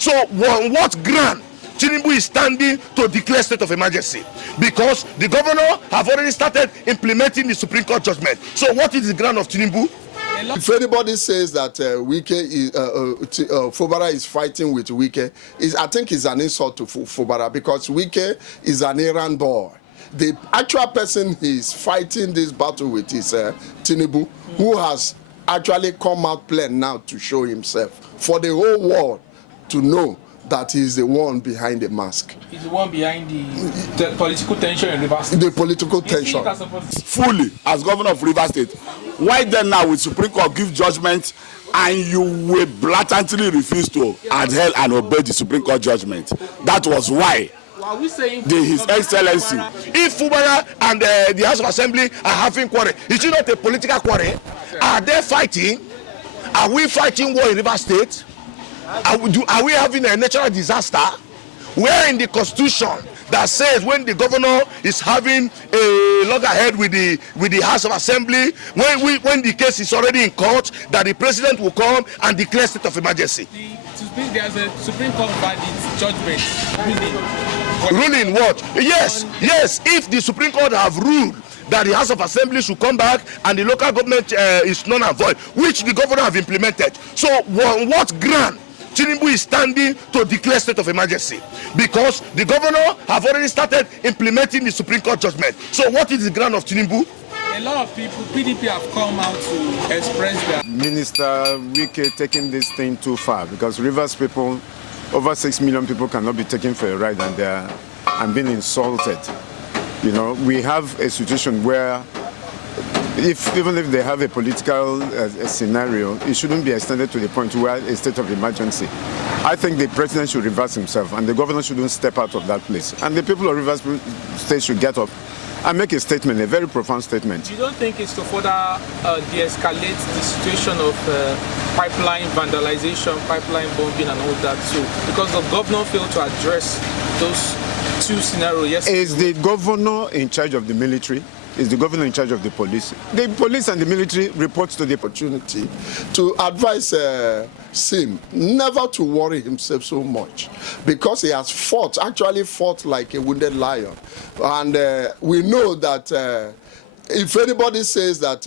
So on what ground Tinubu is standing to declare state of emergency? Because the governor have already started implementing the Supreme Court judgment. So what is the ground of Tinubu? If anybody says that fubara is fighting with Wike, I think it's an insult to fubara, because Wike is an errand boy. The actual person he's fighting this battle with is Tinubu, who has actually come out plain now to show himself for the whole world to know that he's the one behind the mask. He's the one behind the political tension in Rivers State. The political tension. Fully, as governor of Rivers State, why then now will Supreme Court give judgment and you will blatantly refuse to adhere and obey the Supreme Court judgment? That was why His Excellency. If Fubara and the House of Assembly are having quarrel, is it not a political quarrel? Are they fighting? Are we fighting war in Rivers State? Are we having a natural disaster? Where in the Constitution that says when the governor is having a loggerhead with the House of Assembly, when the case is already in court, that the president will come and declare state of emergency? There's a Supreme Court verdict judgment ruling what? Yes. If the Supreme Court have ruled that the House of Assembly should come back and the local government is non and void, which the governor have implemented. So on what ground Tinubu is standing to declare state of emergency? Because the governor have already started implementing the Supreme Court judgment. So what is the ground of Tinubu? A lot of people, PDP, have come out to express their... Minister Wike taking this thing too far, because Rivers people, over 6 million people cannot be taken for a ride and they are being insulted. You know, we have a situation where even if they have a political scenario, it shouldn't be extended to the point where a state of emergency. I think the president should reverse himself and the governor shouldn't step out of that place. And the people of Rivers State should get up and make a statement, a very profound statement. You don't think it's to further de-escalate the situation of pipeline vandalization, pipeline bombing and all that too? Because the governor failed to address those two scenarios yesterday. Is the governor in charge of the military? Is the governor in charge of the police? The police and the military reports to the opportunity to advise Sim never to worry himself so much, because he has actually fought like a wounded lion. And we know that if anybody says that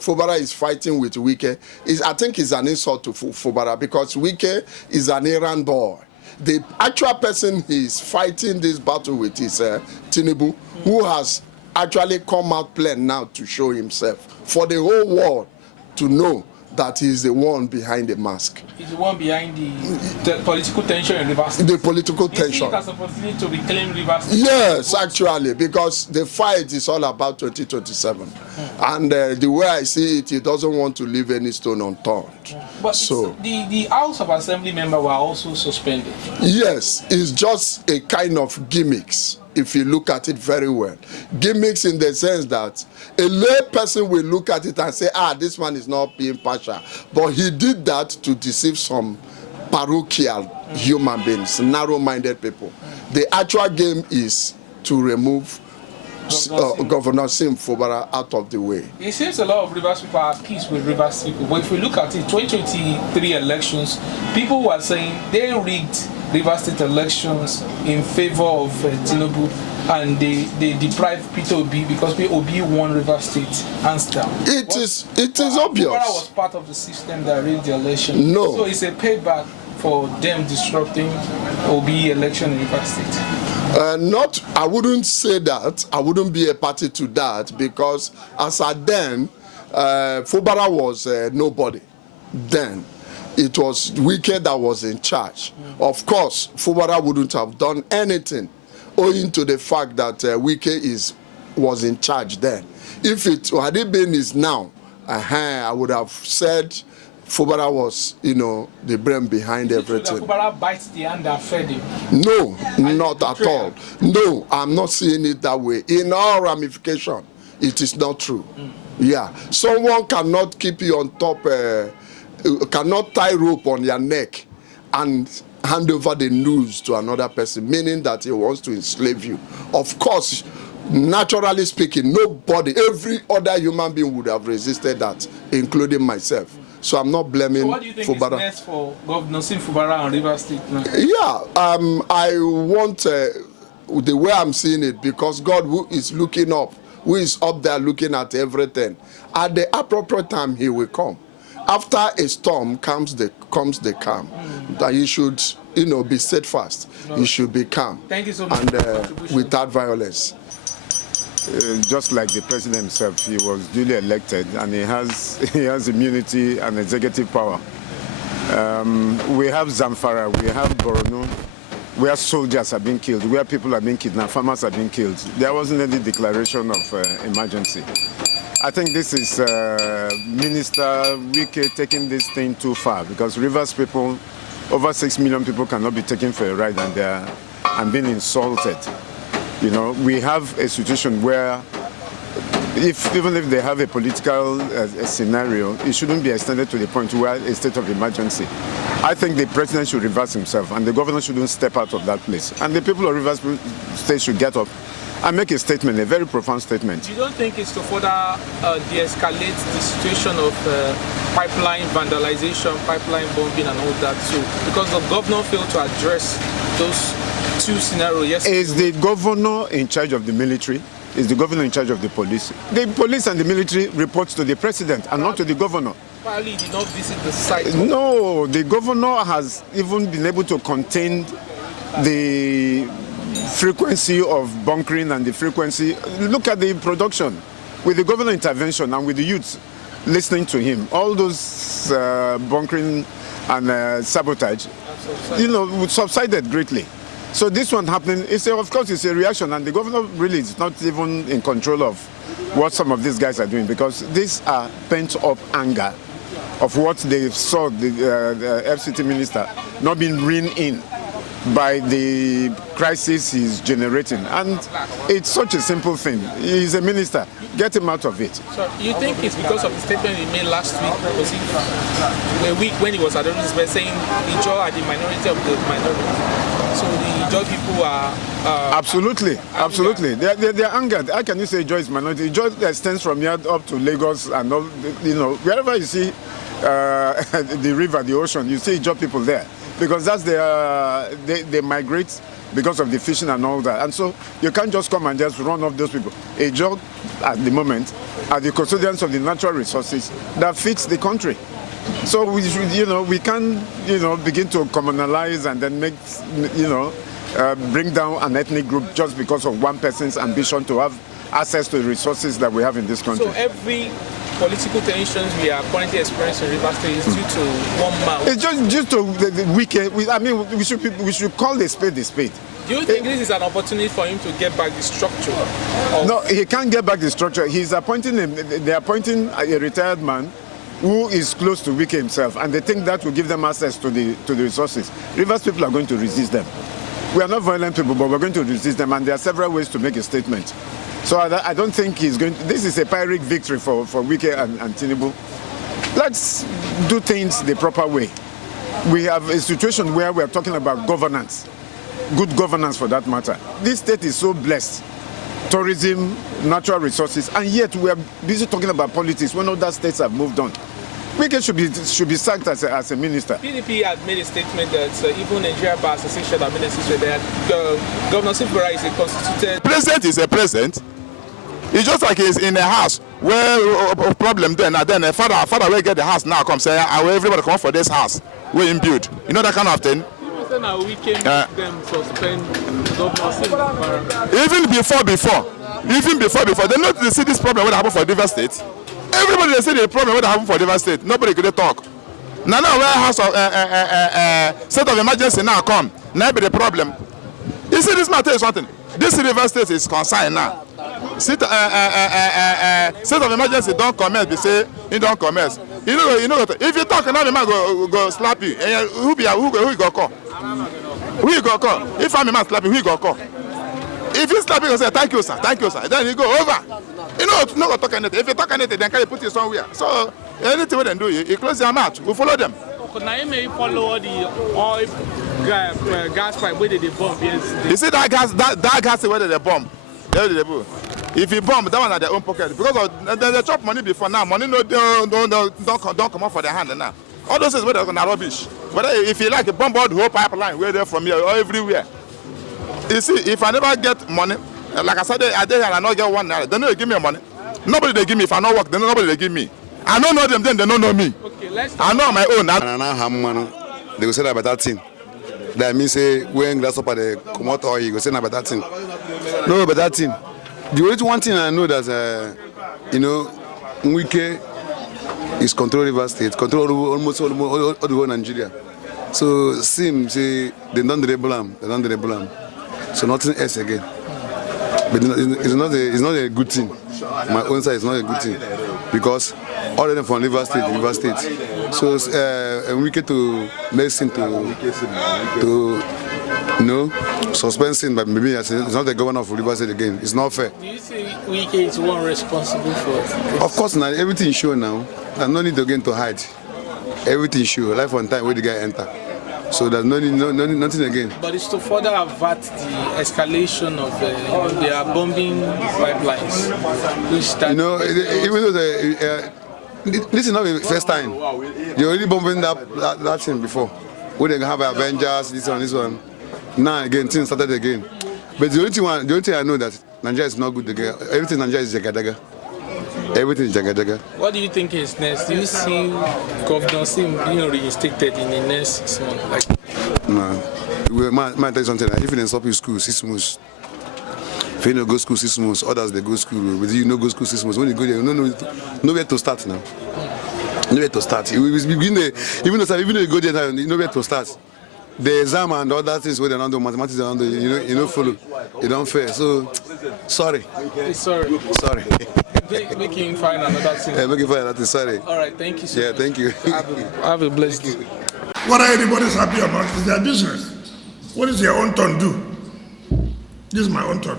Fubara is fighting with Wike, I think it's an insult to Fubara, because Wike is an errand boy. The actual person he's fighting this battle with is Tinubu, who has actually come out plain now to show himself for the whole world to know that he's the one behind the mask. He's the one behind the political tension in Rivers State. The political tension. He has an opportunity to reclaim Rivers State. Yes, actually, because the fight is all about 2027. And the way I see it, he doesn't want to leave any stone unturned. But so the House of Assembly members were also suspended. Yes, it's just a kind of gimmicks, if you look at it very well. Gimmicks in the sense that a lay person will look at it and say, this one is not being partial. But he did that to deceive some parochial human beings, narrow-minded people. The actual game is to remove Governor Sim Fubara out of the way. It seems a lot of Rivers people are at peace with Rivers people. But if we look at it, 2023 elections, people were saying they rigged Rivers State elections in favor of Tinubu, and they deprived Peter Obi because Peter Obi won Rivers State hands down. It is obvious. Fubara was part of the system that rigged the election. No. So it's a payback for them disrupting Obi election in Rivers State. I wouldn't say that. I wouldn't be a party to that, because as at then, Fubara was nobody. Then it was Wike that was in charge. Of course, Fubara wouldn't have done anything owing to the fact that Wike was in charge then. If it had been is now, I would have said Fubara was, the brain behind everything. Fubara bites the hand that fed him. No, not at all. No, I'm not seeing it that way. In all ramification, it is not true. Yeah, someone cannot keep you on top, cannot tie rope on your neck and hand over the news to another person, meaning that he wants to enslave you. Of course, naturally speaking, every other human being would have resisted that, including myself. So I'm not blaming So what do you think Fubara. is next for Governor Fubara and Rivers State now? Yeah, I want the way I'm seeing it, because God who is looking up, who is up there looking at everything, at the appropriate time He will come. After a storm comes the calm. That you should, be steadfast. You should be calm. Thank you so much. And without violence. Just like the president himself, he was duly elected, and he has immunity and executive power. We have Zamfara, we have Borno, where soldiers have been killed, where people have been kidnapped, farmers have been killed. There wasn't any declaration of emergency. I think this is Minister Wike taking this thing too far, because Rivers people, over 6 million people, cannot be taken for a ride, and being insulted. We have a situation where even if they have a political scenario, it shouldn't be extended to the point where a state of emergency. I think the president should reverse himself, and the governor shouldn't step out of that place. And the people of Rivers State should get up and make a statement, a very profound statement. You don't think it's to further de-escalate the situation of pipeline vandalization, pipeline bombing and all that too? Because the governor failed to address those two scenarios yesterday. Is the governor in charge of the military? Is the governor in charge of the police? The police and the military reports to the president and not to the governor. Probably did not visit the site. No, the governor has even been able to contain the frequency of bunkering and the frequency. Look at the production. With the governor intervention and with the youths listening to him, all those bunkering and sabotage, subsided greatly. So this one happening, of course, it's a reaction, and the governor really is not even in control of what some of these guys are doing, because these are pent-up anger of what they saw the FCT minister not being reined in by the crisis he's generating. And it's such a simple thing. He's a minister. Get him out of it. So you think it's because of the statement he made last week? Was it a week when he was at the saying the Jaw are the minority of the minority? So the Jaw people are... Absolutely. They're angered. How can you say Jaw is minority? Jaw extends from here up to Lagos and all, wherever you see the river, the ocean, you see Jaw people there. Because that's they migrate because of the fishing and all that. And so you can't just come and just run off those people. A job at the moment are the custodians of the natural resources that fits the country. So we should, we can, begin to communalize and then make, bring down an ethnic group just because of one person's ambition to have access to the resources that we have in this country. So every political tensions we are currently experiencing in Rivers State is due to one man. It's just due to the weekend. We should call the spade a spade. Do you think this is an opportunity for him to get back the structure? No, he can't get back the structure. They're appointing a retired man who is close to Wike himself, and they think that will give them access to the resources. Rivers people are going to resist them. We are not violent people, but we're going to resist them, and there are several ways to make a statement. So I don't think he's going to... This is a Pyrrhic victory for Wike and Tinubu. Let's do things the proper way. We have a situation where we're talking about governance, good governance for that matter. This state is so blessed. Tourism, natural resources, and yet we are busy talking about politics when other states have moved on. Wike should be sacked as a minister. PDP had made a statement that even Nigeria Bar Association had made a statement that Governor Fubara is a constituted... President is a president. It's just like he's in a house where a problem then, and then a father will get the house now, come say, I will everybody come for this house. We in build. You know that kind of thing? We can make them suspend Governor Fubara. Even before, they know they see this problem what happened for Rivers State. Everybody they see the problem what happened for Rivers State. Nobody could talk. Now where house of state of emergency now come, now be the problem. You see, this matter is something. This Rivers State is concerned now. State of emergency don't commence. They say he don't commence. You know. If you talk, now the man go slap you. Who go call? Who you go call? If I'm a man slap you, who you go call? If you slap you, say thank you, sir. Then you go over. You know, not talk anything. If you talk anything, then can you put you somewhere? So anything we then do, you close their mouth. We follow them. Now you may follow the oil gas pipe where they bomb. You see that gas where they bomb. There they bomb. If you bomb, that one at their own pocket. Because of, they chop money before now. Money don't come out for their hand now. All those things where they're gonna rubbish. But if you like a bomb out the whole pipeline, where they're from here or everywhere. You see, if I never get money, like I said, I did and I not get one naira, then they give me money. Nobody they give me. If I not work, then nobody they give me. I don't know them, then they don't know me. Okay, I know my own. And now they will say that better thing. That means say when glass up at the come out or you go say that better thing. No better thing. The only one thing I know that Wike is control Rivers State, control almost all the whole Nigeria. So seems say they don't blame. So nothing else again. But it's not a good thing. My own side is not a good thing because all of them from Rivers State. So Wike to listen to suspension, but maybe it's not the governor of Rivers State again. It's not fair. Do you think Wike is one responsible for it? Of course, now everything is sure now. There's no need again to hide. Everything is sure. Life on time where the guy enter. So there's nothing again. But it's to further avert the escalation of they are bombing pipelines. Even though this is not the first time. They already bombing that thing before. We didn't have Avengers, this one. Now again, things started again. But the only thing I know that Nigeria is not good again. Everything in Nigeria is jagadaga. Everything is jagadaga. What do you think is next? Do you see Governor Sim being reinstated in the next 6 months? No. Man, tell you something. If you didn't stop your school 6 months, if you don't go school 6 months, others they go school. But you don't go school 6 months. When you go there, you know nowhere to start now. Nowhere to start. Even though you go there, you know where to start. The exam and other things where they don't do mathematics, they don't do, you don't follow. You don't fair. So, sorry. Sorry. Make him find another thing. Yeah, make him find another thing. Sorry. All right, thank you so much. Yeah, thank you. Have a blessed day. Whether anybody's happy or not is their business. What is your own turn do? This is my own turn.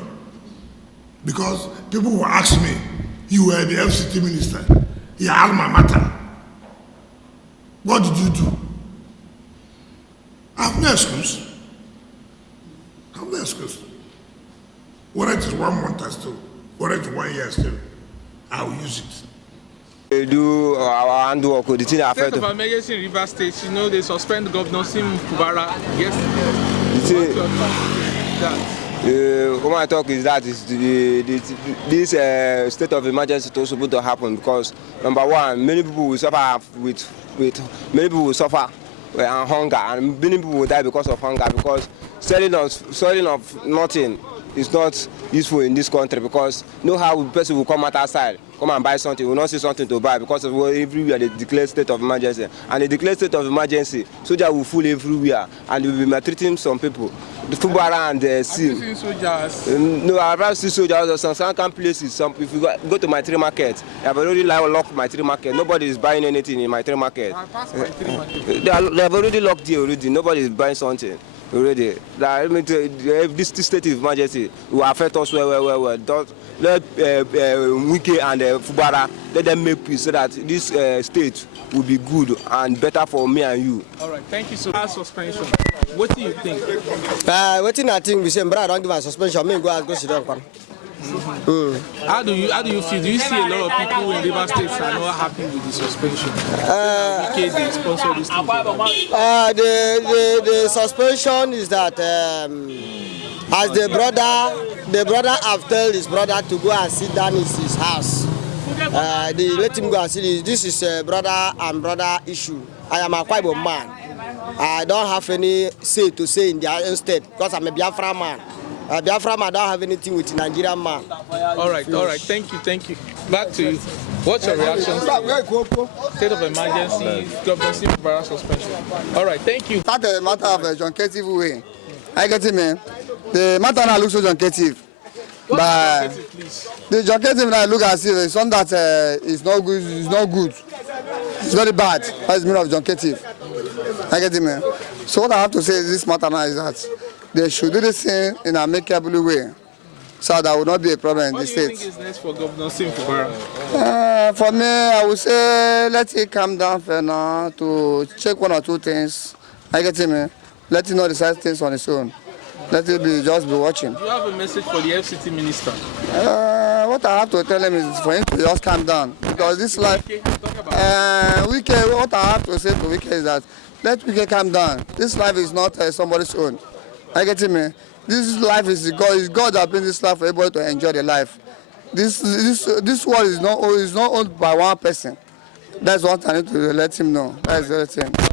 Because people will ask me, you were the FCT minister, your alma mater. What did you do? I have no excuse. Whether it is 1 month or still, whether it is 1 year still, I will use it. They do our handwork with the thing I State of emergency in Rivers State, they suspend Governor Sim Fubara yesterday. What I talk is that this state of emergency is supposed to happen because number one, many people will suffer and hunger, and many people will die because of hunger. Because selling of nothing is not useful in this country because know how person will come outside, come and buy something, will not see something to buy because of everywhere they declare state of emergency. And they declare state of emergency, soldiers will fool everywhere and they will be maltreating some people. The fubara and the sea. Have you seen soldiers? No, I've never seen soldiers. Some places. If you go to my tree market, they have already locked my tree market. Nobody is buying anything in my tree market. They have already locked it already. Nobody is buying something already. If this state of emergency will affect us well. Don't let Wike and Fubara let them make peace so that this state will be good and better for me and you. All right, thank you so much. Suspension. What do you think? What I think we say, brother, don't give a suspension. Me go sit down. How do you feel? Do you see a lot of people in Rivers State are not happy with the suspension? Wike they sponsor this thing. The suspension is that as the brother have told his brother to go and sit down in his house. They let him go and see this is a brother and brother issue. I am a Kwaibo man. I don't have any say to say in their own state because I'm a Biafra man. Biafra man don't have anything with Nigerian man. All right. Thank you. Back to you. What's your reaction? State of emergency, Governor Sim Fubara suspension. All right, thank you. That's the matter of juncative way. I get it, man. The matter now looks so juncative. But the juncative now look as if it's something that is not good. It's not good. It's very bad. That's the meaning of juncative. I get it, man. So what I have to say is this matter now is that they should do this thing in an amicable way, so that will not be a problem in the state. What do you think is next for Governor Sim Fubara? For me, I would say let it calm down for now to check 1 or 2 things. I get it, man. Let him not decide things on his own. Let it just be watching. Do you have a message for the FCT minister? what I have to tell him is for him to just calm down, because this life, Wike, what I have to say to Wike is that let Wike calm down. This life is not somebody's own. I get me. This life is God. It's God that brings this life for everybody to enjoy the life. This world is not owned by one person. That's what I need to let him know. That's the thing.